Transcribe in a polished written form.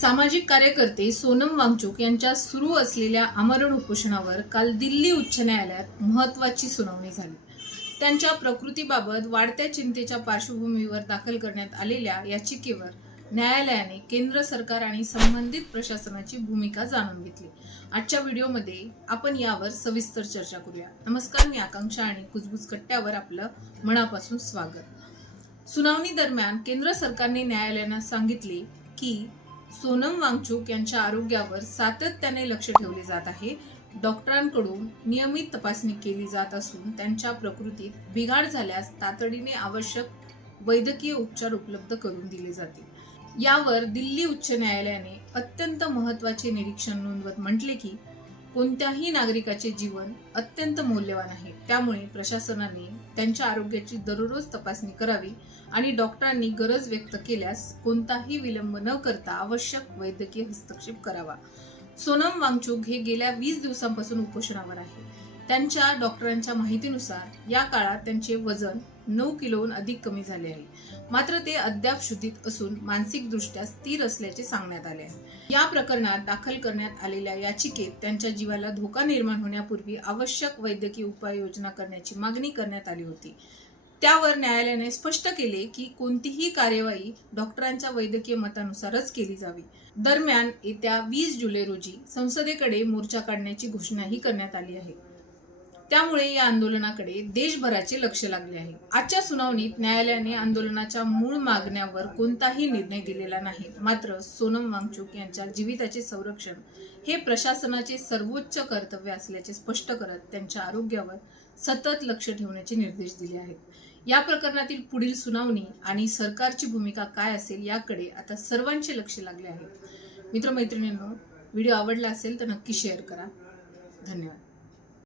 सामाजिक कार्यकर्ते सोनम वांगचुक यांच्या सुरू असलेल्या आमरण उपोषणावर काल दिल्ली उच्च न्यायालयात महत्त्वाची सुनावणी झाली। त्यांच्या प्रकृतीबाबत वाढत्या चिंतेच्या पार्श्वभूमीवर दाखल करण्यात आलेल्या याचिकेवर न्यायालयाने केंद्र सरकार आणि संबंधित प्रशासनाची भूमिका जाणून घेतली। आजच्या व्हिडिओमध्ये आपण यावर सविस्तर चर्चा करूया। नमस्कार, मी आकांक्षा आणि कुजबुज कट्ट्यावर आपलं मनापासून स्वागत। सुनावणी दरम्यान केंद्र सरकारने न्यायालयाला सांगितले की सोनम वांगचुक यांच्या आरोग्यावर सातत्याने लक्ष ठेवले जात आहे। डॉक्टरांकडून नियमित तपासणी केली जात असून त्यांच्या प्रकृतीत बिघाड झाल्यास तातडीने आवश्यक वैद्यकीय उपचार उपलब्ध करून दिले जातील। यावर दिल्ली उच्च न्यायालयाने अत्यंत महत्त्वाचे निरीक्षण नोंदवत म्हटले की कोणत्याही नागरिकाचे जीवन अत्यंत मौल्यवान आहे, त्यामुळे प्रशासनाने त्यांच्या आरोग्याची दररोज तपासणी करावी आणि डॉक्टरांनी गरज व्यक्त केल्यास कोणताही विलंब न करता आवश्यक वैद्यकीय हस्तक्षेप करावा। सोनम वांगचुक हे गेल्या 20 दिवसांपासून उपोषणावर आहे। त्यांच्या डॉक्टरांच्या माहितीनुसार या काळात त्यांचे वजन 9 किलोहून अधिक कमी झाले आहे, मात्र ते अद्याप शुद्धीत असून मानसिकदृष्ट्या स्थिर असल्याचे सांगण्यात आले आहे। या प्रकरणात दाखल करण्यात आलेल्या याचिकेत त्यांच्या जीवाला धोका निर्माण होण्यापूर्वी आवश्यक वैद्यकीय उपाययोजना करण्याची मागणी करण्यात आली होती। त्यावर न्यायालयाने स्पष्ट केले की कोणतीही कार्यवाही डॉक्टरांच्या वैद्यकीय मतानुसारच केली जावी। दरम्यान येत्या 20 जुलै रोजी संसदेकडे मोर्चा काढण्याची घोषणाही करण्यात आली आहे। त्यामुळे या आंदोलनाकडे देशभराचे लक्ष लागले आहे। आजच्या सुनावणीत न्यायालयाने आंदोलनाच्या मूळ मागण्यावर कोणताही निर्णय दिलेला नाही, मात्र सोनम वांगचुक यांच्या जीविताचे संरक्षण हे प्रशासनाचे सर्वोच्च कर्तव्य असल्याचे स्पष्ट करत त्यांच्या आरोग्यावर सतत लक्ष ठेवण्याचे निर्देश दिले आहेत। या प्रकरणातील पुढील सुनावणी आणि सरकारची भूमिका काय असेल याकडे आता सर्वांचे लक्ष लागले आहे। मित्रमैत्रिणींनो, व्हिडिओ आवडला असेल तर नक्की शेअर करा। धन्यवाद।